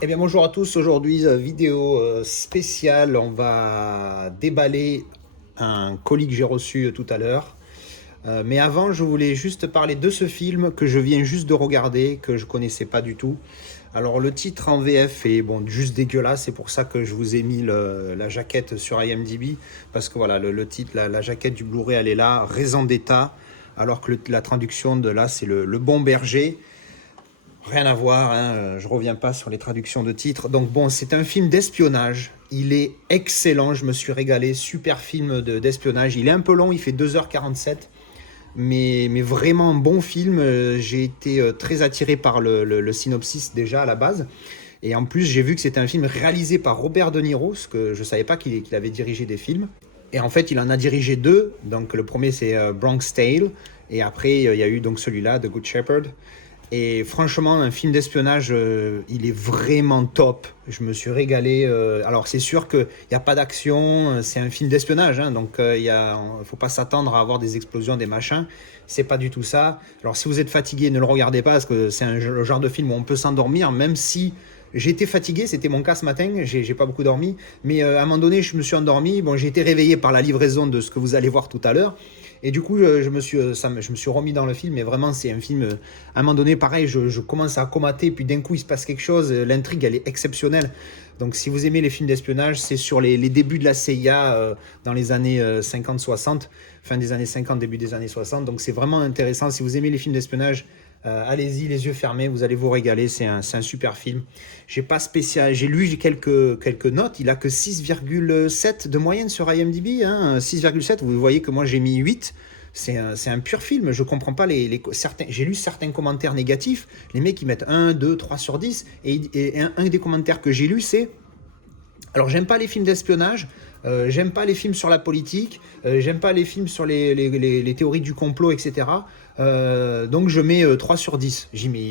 Eh bien bonjour à tous, aujourd'hui vidéo spéciale, on va déballer un colis que j'ai reçu tout à l'heure. Mais avant je voulais juste parler de ce film que je viens juste de regarder, que je connaissais pas du tout. Alors le titre en VF est bon, juste dégueulasse, c'est pour ça que je vous ai mis la jaquette sur IMDb, parce que voilà, le titre, la jaquette du Blu-ray elle est là, Raison d'État, alors que la traduction de là c'est le Bon Berger. Rien à voir, hein, je reviens pas sur les traductions de titres. Donc bon, c'est un film d'espionnage. Il est excellent, je me suis régalé. Super film d'espionnage. Il est un peu long, il fait 2h47. Mais vraiment un bon film. J'ai été très attiré par le synopsis déjà à la base. Et en plus, j'ai vu que c'était un film réalisé par Robert De Niro, ce que je savais pas qu'il avait dirigé des films. Et en fait, il en a dirigé deux. Donc le premier, c'est Bronx Tale. Et après, il y a eu donc celui-là, The Good Shepherd. Et franchement, un film d'espionnage, il est vraiment top. Je me suis régalé. Alors, c'est sûr qu'il n'y a pas d'action, c'est un film d'espionnage, hein, donc il ne faut pas s'attendre à avoir des explosions, des machins. C'est pas du tout ça. Alors, si vous êtes fatigué, ne le regardez pas, parce que c'est le genre de film où on peut s'endormir, même si j'ai été fatigué, c'était mon cas ce matin, j'ai pas beaucoup dormi, mais à un moment donné, je me suis endormi. Bon, j'ai été réveillé par la livraison de ce que vous allez voir tout à l'heure. Et du coup, je me suis remis dans le film. Et vraiment, c'est un film. À un moment donné, pareil, je commence à comater. Puis d'un coup, il se passe quelque chose. L'intrigue, elle est exceptionnelle. Donc, si vous aimez les films d'espionnage, c'est sur les débuts de la CIA dans les années 50-60, fin des années 50, début des années 60. Donc, c'est vraiment intéressant. Si vous aimez les films d'espionnage, allez-y, les yeux fermés, vous allez vous régaler. C'est un super film. J'ai lu quelques notes. Il a que 6,7 de moyenne sur IMDb. Hein, 6,7. Vous voyez que moi j'ai mis 8. C'est un pur film. Je comprends pas certains. J'ai lu certains commentaires négatifs. Les mecs ils mettent 1, 2, 3 sur 10. Et un des commentaires que j'ai lu, c'est alors, j'aime pas les films d'espionnage, j'aime pas les films sur la politique, j'aime pas les films sur les théories du complot, etc. Donc, je mets 3 sur 10. J'ai dit, mais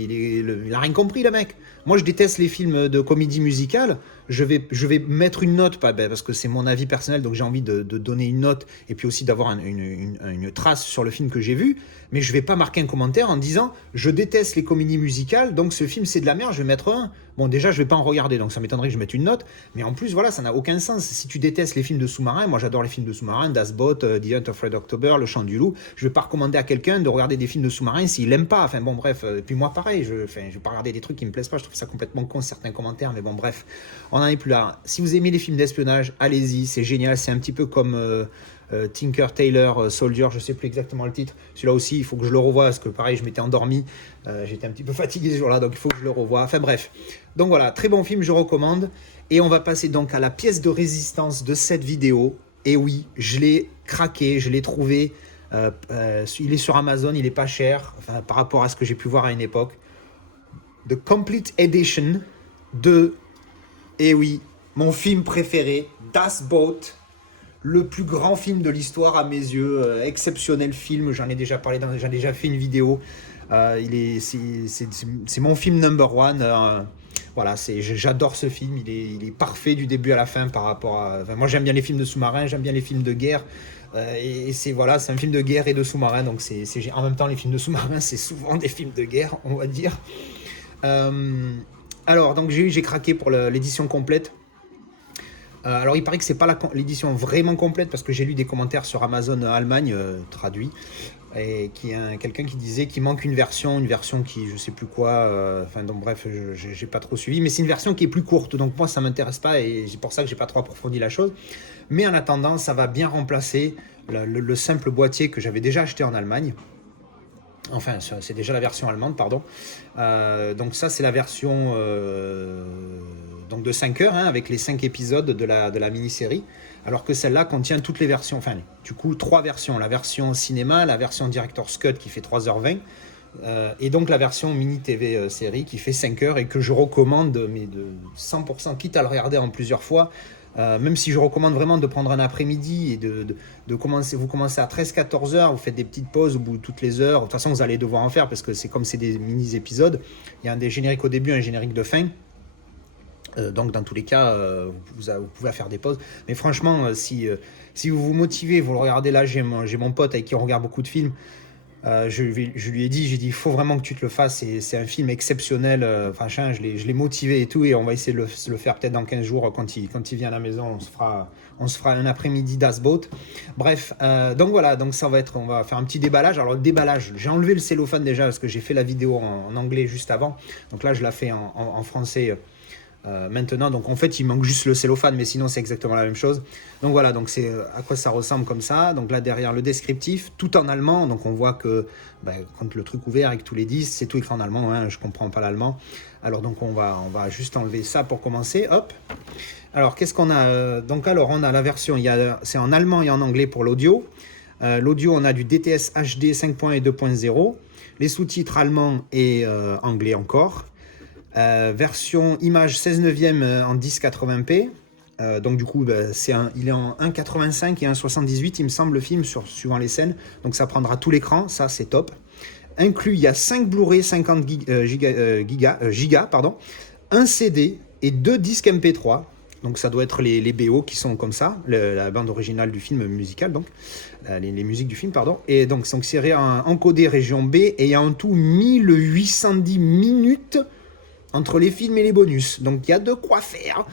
il a rien compris, le mec. Moi, je déteste les films de comédie musicale. Je vais mettre une note, pas, parce que c'est mon avis personnel, donc j'ai envie de donner une note et puis aussi d'avoir une trace sur le film que j'ai vu. Mais je vais pas marquer un commentaire en disant je déteste les comédies musicales, donc ce film c'est de la merde, je vais mettre un. Bon, déjà, je vais pas en regarder, donc ça m'étonnerait que je mette une note. Mais en plus, voilà, ça n'a aucun sens. Si tu détestes les films de sous-marins, moi j'adore les films de sous-marins, Das Boot, The Hunt of Red October, Le Chant du Loup. Je vais pas recommander à quelqu'un de regarder des films de sous-marins s'il aime pas. Enfin bon, bref. Et puis moi, pareil, je vais pas regarder des trucs qui me plaisent pas. Je trouve ça complètement con, certains commentaires. Mais bon, bref, on en est plus là. Si vous aimez les films d'espionnage, allez-y, c'est génial. C'est un petit peu comme Tinker Tailor Soldier, je sais plus exactement le titre. Celui-là aussi, il faut que je le revoie parce que pareil, je m'étais endormi. J'étais un petit peu fatigué ce jour-là, donc il faut que je le revoie. Enfin bref. Donc voilà, très bon film, je recommande. Et on va passer donc à la pièce de résistance de cette vidéo. Et oui, je l'ai craqué, je l'ai trouvé. Il est sur Amazon, il est pas cher, enfin, par rapport à ce que j'ai pu voir à une époque. The Complete Edition de, et oui, mon film préféré, Das Boot, le plus grand film de l'histoire à mes yeux, exceptionnel film, j'en ai déjà parlé, j'en ai déjà fait une vidéo. C'est mon film number one. Voilà, j'adore ce film, il est parfait du début à la fin par rapport à. Enfin, moi j'aime bien les films de sous-marins, j'aime bien les films de guerre. Et c'est voilà, c'est un film de guerre et de sous-marin, donc en même temps les films de sous-marins c'est souvent des films de guerre, on va dire. Euh, alors donc j'ai craqué pour l'édition complète. Alors il paraît que c'est pas l'édition vraiment complète parce que j'ai lu des commentaires sur Amazon Allemagne traduit et quelqu'un qui disait qu'il manque une version qui je sais plus quoi. Enfin donc bref, j'ai pas trop suivi, mais c'est une version qui est plus courte donc moi ça m'intéresse pas et c'est pour ça que j'ai pas trop approfondi la chose. Mais en attendant, ça va bien remplacer le simple boîtier que j'avais déjà acheté en Allemagne. Enfin, c'est déjà la version allemande, pardon. Donc ça, c'est la version donc de 5 heures, hein, avec les 5 épisodes de la mini-série. Alors que celle-là contient toutes les versions. Enfin, du coup, 3 versions. La version cinéma, la version Director's Cut qui fait 3h20. Et donc la version mini-TV série qui fait 5 heures et que je recommande, mais de 100%, quitte à le regarder en plusieurs fois. Même si je recommande vraiment de prendre un après-midi et de commencer, vous commencez à 13-14 heures, vous faites des petites pauses au bout de toutes les heures. De toute façon, vous allez devoir en faire parce que c'est comme c'est des mini-épisodes. Il y a des génériques au début, un générique de fin. Donc dans tous les cas, vous pouvez faire des pauses. Mais franchement, si vous vous motivez, vous le regardez là, j'ai mon pote avec qui on regarde beaucoup de films. Je lui ai dit, j'ai dit, il faut vraiment que tu te le fasses, c'est un film exceptionnel, enfin, je l'ai motivé et tout, et on va essayer de le faire peut-être dans 15 jours, quand il vient à la maison, on se fera un après-midi d'Asboat. Bref, donc voilà, donc on va faire un petit déballage. Alors le déballage, j'ai enlevé le cellophane déjà, parce que j'ai fait la vidéo en anglais juste avant, donc là je la fais en français. Maintenant, donc en fait il manque juste le cellophane, mais sinon c'est exactement la même chose. Donc voilà, donc c'est à quoi ça ressemble comme ça. Donc là derrière le descriptif, tout en allemand, donc on voit que quand le truc ouvert avec tous les disques, c'est tout écrit en allemand, hein, je comprends pas l'allemand. Alors donc on va juste enlever ça pour commencer, hop. Alors qu'est-ce qu'on a donc alors on a la version, c'est en allemand et en anglais pour l'audio. L'audio, on a du DTS HD 5.1 et 2.0, les sous-titres allemands et anglais encore. Version image 16 neuvième en 1080p. Donc du coup, il est en 1.85 et 1.78, il me semble, le film, suivant les scènes. Donc ça prendra tout l'écran, ça c'est top. Inclus, il y a 5 Blu-ray 50 gigas, un CD et 2 disques MP3. Donc ça doit être les BO qui sont comme ça, la bande originale du film musical, donc les musiques du film, pardon. Et donc c'est encodé région B, et il y a en tout 1810 minutes entre les films et les bonus, donc il y a de quoi faire.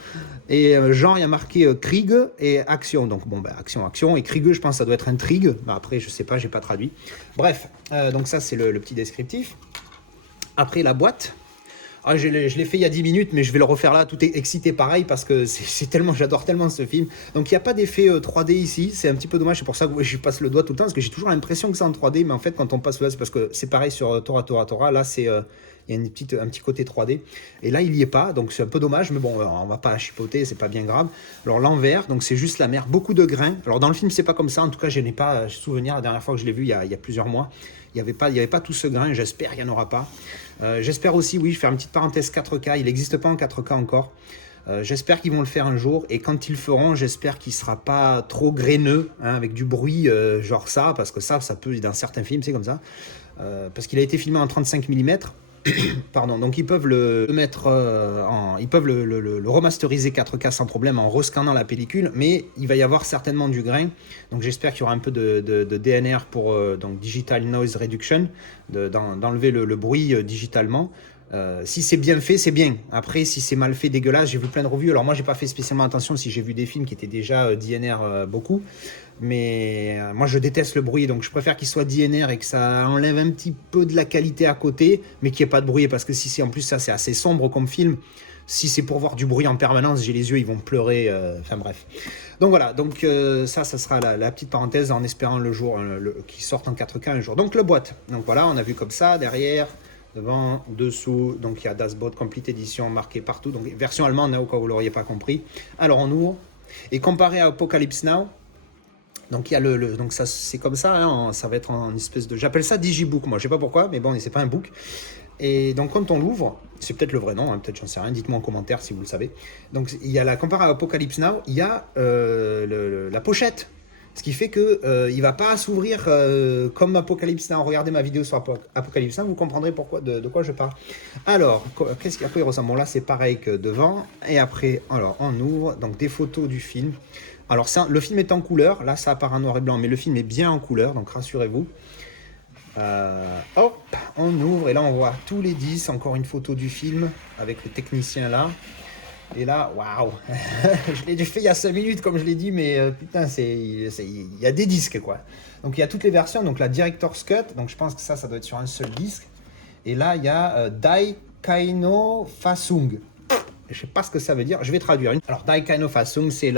Et genre il y a marqué Krieg et action, donc bon action, et Krieg je pense que ça doit être intrigue, après je sais pas, j'ai pas traduit. Bref, donc ça c'est le petit descriptif. Après la boîte, je l'ai fait il y a 10 minutes, mais je vais le refaire là, tout est excité pareil, parce que j'adore tellement ce film. Donc il n'y a pas d'effet 3D ici, c'est un petit peu dommage, c'est pour ça que je passe le doigt tout le temps, parce que j'ai toujours l'impression que c'est en 3D, mais en fait quand on passe le doigt, c'est parce que c'est pareil sur Tora, là c'est... il y a un petit côté 3D, et là il n'y est pas, donc c'est un peu dommage, mais bon, on va pas chipoter, c'est pas bien grave. Alors l'envers, donc c'est juste la mer, beaucoup de grains. Alors dans le film c'est pas comme ça, en tout cas je n'ai pas souvenir, la dernière fois que je l'ai vu il y a plusieurs mois, il n'y avait pas tout ce grain, j'espère qu'il n'y en aura pas. J'espère aussi, oui, faire une petite parenthèse 4K, il n'existe pas en 4K encore. J'espère qu'ils vont le faire un jour, et quand ils le feront, j'espère qu'il ne sera pas trop graineux, hein, avec du bruit, genre ça, parce que ça peut, dans certains films, c'est comme ça. Parce qu'il a été filmé en 35 mm. Pardon, donc ils peuvent le mettre ils peuvent le remasteriser 4K sans problème en rescannant la pellicule, mais il va y avoir certainement du grain, donc j'espère qu'il y aura un peu de DNR pour donc Digital Noise Reduction, d'enlever le bruit digitalement. Si c'est bien fait, c'est bien. Après, si c'est mal fait, dégueulasse, j'ai vu plein de reviews. Alors moi, j'ai pas fait spécialement attention, si j'ai vu des films qui étaient déjà DNR beaucoup. Mais moi, je déteste le bruit, donc je préfère qu'il soit DNR et que ça enlève un petit peu de la qualité à côté, mais qu'il n'y ait pas de bruit. Parce que si c'est en plus ça, c'est assez sombre comme film. Si c'est pour voir du bruit en permanence, j'ai les yeux, ils vont pleurer. Enfin bref. Donc voilà, donc ça sera la petite parenthèse, en espérant le jour qu'il sorte en 4K un jour. Donc le boîte. Donc voilà, on a vu comme ça, derrière, devant, dessous. Donc il y a Das Boot Complete Edition marqué partout. Donc version allemande, au cas où vous ne l'auriez pas compris. Alors on ouvre. Et comparé à Apocalypse Now, donc il y a donc ça c'est comme ça, hein, ça va être en espèce de, j'appelle ça digibook, moi je sais pas pourquoi, mais bon c'est pas un book. Et donc quand on l'ouvre, c'est peut-être le vrai nom, hein, peut-être j'en sais rien, dites-moi en commentaire si vous le savez. Donc il y a comparé à Apocalypse Now, il y a la pochette, ce qui fait que il va pas s'ouvrir comme Apocalypse Now. Regardez ma vidéo sur Apocalypse Now, vous comprendrez de quoi je parle. Alors qu'est-ce qu'après il ressemble? Bon là c'est pareil que devant, et après alors on ouvre donc des photos du film. Alors le film est en couleur, là ça apparaît en noir et blanc, mais le film est bien en couleur, donc rassurez-vous. Hop, on ouvre, et là on voit tous les 10, encore une photo du film, avec le technicien là. Et là, waouh. Je l'ai fait il y a 5 minutes comme je l'ai dit, mais putain, il y a des disques quoi. Donc il y a toutes les versions, donc la Director's Cut, donc je pense que ça doit être sur un seul disque. Et là il y a Daikaino Fassung. Je sais pas ce que ça veut dire, je vais traduire. Alors Daikaino Fassung, c'est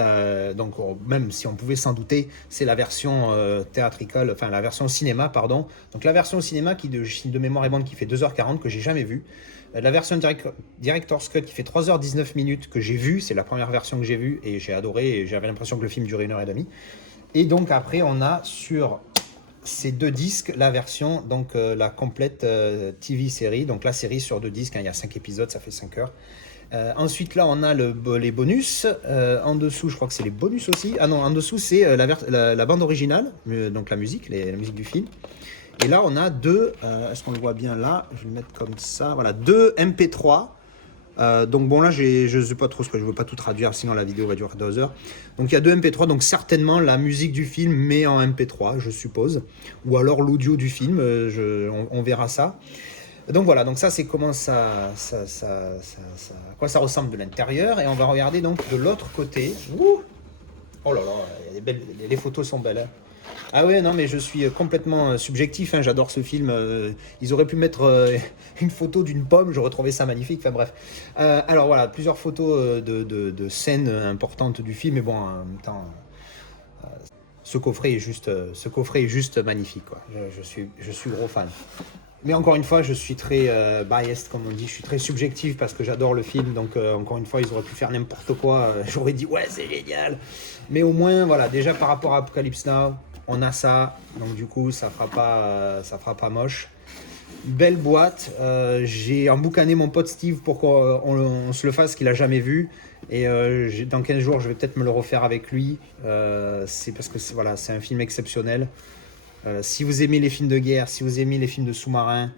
donc même si on pouvait s'en douter, c'est la version théâtricale, enfin la version cinéma, pardon. Donc la version cinéma qui de mémoire est bonne, qui fait 2h40, que j'ai jamais vue. La version Director's Cut qui fait 3h19 minutes, que j'ai vue, c'est la première version que j'ai vue et j'ai adoré, et j'avais l'impression que le film durait 1h30. Et donc après on a sur ces 2 disques la version, donc la complète TV série, donc la série sur 2 disques, hein, il y a 5 épisodes, ça fait 5 heures. Ensuite là on a les bonus, en dessous je crois que c'est les bonus aussi, ah non en dessous c'est la bande originale, donc la musique du film. Et là on a 2, est-ce qu'on le voit bien là, je vais le mettre comme ça, voilà, 2 MP3 Donc bon là, je ne sais pas trop ce que je veux pas tout traduire, sinon la vidéo va durer 2 heures. Donc il y a 2 MP3, donc certainement la musique du film mais en MP3, je suppose. Ou alors l'audio du film, on verra ça. Donc voilà, donc ça c'est comment à quoi ça ressemble de l'intérieur. Et on va regarder donc de l'autre côté. Ouh, oh là là, les photos sont belles. Hein. Ah ouais, non, mais je suis complètement subjectif, hein, j'adore ce film. Ils auraient pu mettre une photo d'une pomme, j'aurais trouvé ça magnifique. Enfin bref. Alors voilà, plusieurs photos de scènes importantes du film, mais bon, en même temps, ce coffret est juste magnifique, quoi. Je suis gros fan. Mais encore une fois, je suis très biased, comme on dit, je suis très subjectif parce que j'adore le film, donc encore une fois, ils auraient pu faire n'importe quoi, j'aurais dit ouais, c'est génial. Mais au moins, voilà, déjà par rapport à Apocalypse Now, on a ça, donc du coup, ça fera pas moche. Belle boîte, j'ai emboucané mon pote Steve pour qu'on se le fasse, qu'il a jamais vu. Et dans 15 jours, je vais peut-être me le refaire avec lui. C'est parce que voilà, c'est un film exceptionnel. Si vous aimez les films de guerre, si vous aimez les films de sous-marins,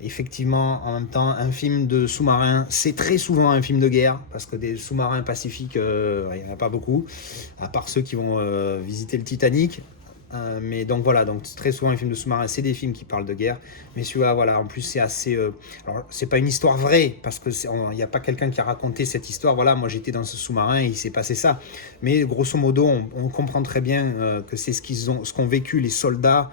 effectivement, en même temps, un film de sous-marin, c'est très souvent un film de guerre, parce que des sous-marins pacifiques, il n'y en a pas beaucoup, à part ceux qui vont visiter le Titanic. Mais donc voilà, donc très souvent les films de sous-marins, c'est des films qui parlent de guerre. Mais celui-là, voilà, en plus c'est assez. Alors c'est pas une histoire vraie parce que il n'y a pas quelqu'un qui a raconté cette histoire. Voilà, moi j'étais dans ce sous-marin et il s'est passé ça. Mais grosso modo, on comprend très bien que c'est ce qu'ont vécu les soldats,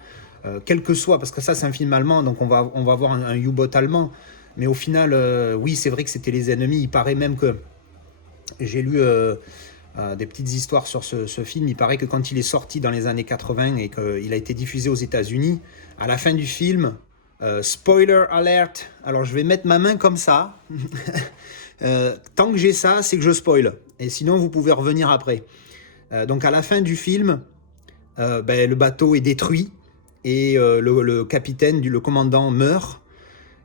quel que soit, parce que ça c'est un film allemand, donc on va voir un U-boat allemand. Mais au final, oui, c'est vrai que c'était les ennemis. Il paraît même que j'ai lu. Des petites histoires sur ce film. Il paraît que quand il est sorti dans les années 80 et qu'il a été diffusé aux États-Unis, à la fin du film, spoiler alert, alors je vais mettre ma main comme ça, tant que j'ai ça, c'est que je spoil, et sinon vous pouvez revenir après. Donc à la fin du film, le bateau est détruit, et le capitaine, le commandant meurt,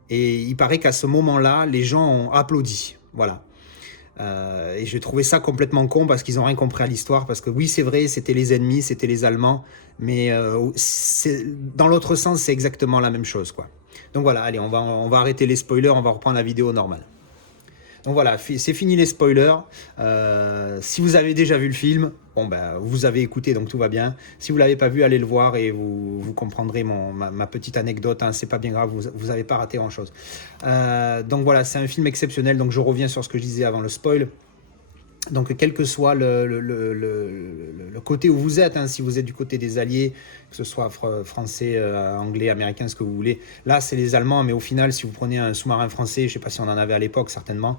et il paraît qu'à ce moment-là, les gens ont applaudi. Voilà. Et j'ai trouvé ça complètement con parce qu'ils n'ont rien compris à l'histoire. Parce que oui, c'est vrai, c'était les ennemis, c'était les Allemands. Mais dans l'autre sens, c'est exactement la même chose, quoi. Donc voilà, allez, on va arrêter les spoilers, on va reprendre la vidéo normale. Donc voilà, c'est fini les spoilers. Si vous avez déjà vu le film, bon ben vous avez écouté, donc tout va bien. Si vous l'avez pas vu, allez le voir et vous comprendrez ma petite anecdote. Hein, c'est pas bien grave, vous avez pas raté grand chose. Donc voilà, c'est un film exceptionnel. Donc je reviens sur ce que je disais avant le spoil. Donc quel que soit le côté où vous êtes, hein, si vous êtes du côté des Alliés, que ce soit français, anglais, américain, ce que vous voulez, là c'est les Allemands, mais au final si vous prenez un sous-marin français, je ne sais pas si on en avait à l'époque certainement,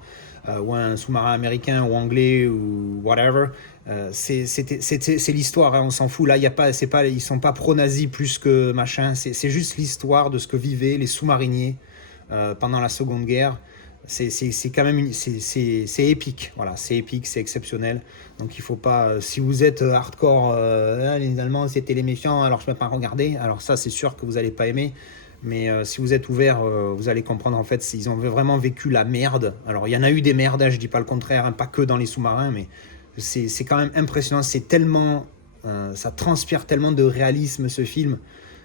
ou un sous-marin américain ou anglais ou whatever, c'est l'histoire, hein, on s'en fout, là y a pas, ils ne sont pas pro-nazis plus que machin, c'est juste l'histoire de ce que vivaient les sous-mariniers pendant la Seconde Guerre. C'est quand même c'est épique, voilà, c'est épique, c'est exceptionnel. Donc il faut pas, si vous êtes hardcore, les Allemands c'était les méfiants, alors je ne peux pas regarder. Alors ça c'est sûr que vous n'allez pas aimer, mais si vous êtes ouvert, vous allez comprendre en fait, ils ont vraiment vécu la merde. Alors il y en a eu des merdes, hein, je dis pas le contraire, hein, pas que dans les sous-marins, mais c'est quand même impressionnant. C'est tellement, ça transpire tellement de réalisme ce film.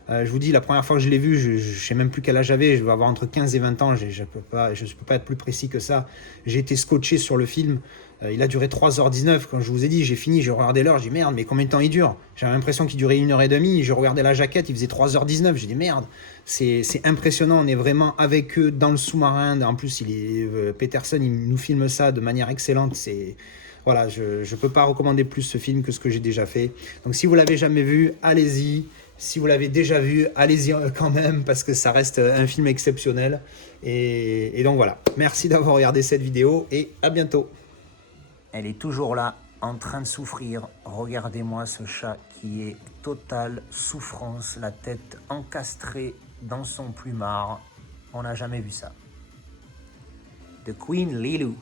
Je vous dis, la première fois que je l'ai vu, je ne sais même plus quel âge j'avais, je vais avoir entre 15 et 20 ans, je ne peux pas être plus précis que ça. J'ai été scotché sur le film, il a duré 3h19, quand je vous ai dit, j'ai fini, j'ai regardé l'heure, j'ai dit merde, mais combien de temps il dure? J'avais l'impression qu'il durait 1h30, je regardais la jaquette, il faisait 3h19, j'ai dit merde, c'est impressionnant, on est vraiment avec eux dans le sous-marin, en plus Peterson, il nous filme ça de manière excellente, voilà, je ne peux pas recommander plus ce film que ce que j'ai déjà fait. Donc si vous ne l'avez jamais vu, allez-y. Si vous l'avez déjà vu, allez-y quand même, parce que ça reste un film exceptionnel. Et donc voilà, merci d'avoir regardé cette vidéo et à bientôt. Elle est toujours là, en train de souffrir. Regardez-moi ce chat qui est totale souffrance, la tête encastrée dans son plumard. On n'a jamais vu ça. The Queen Lilou.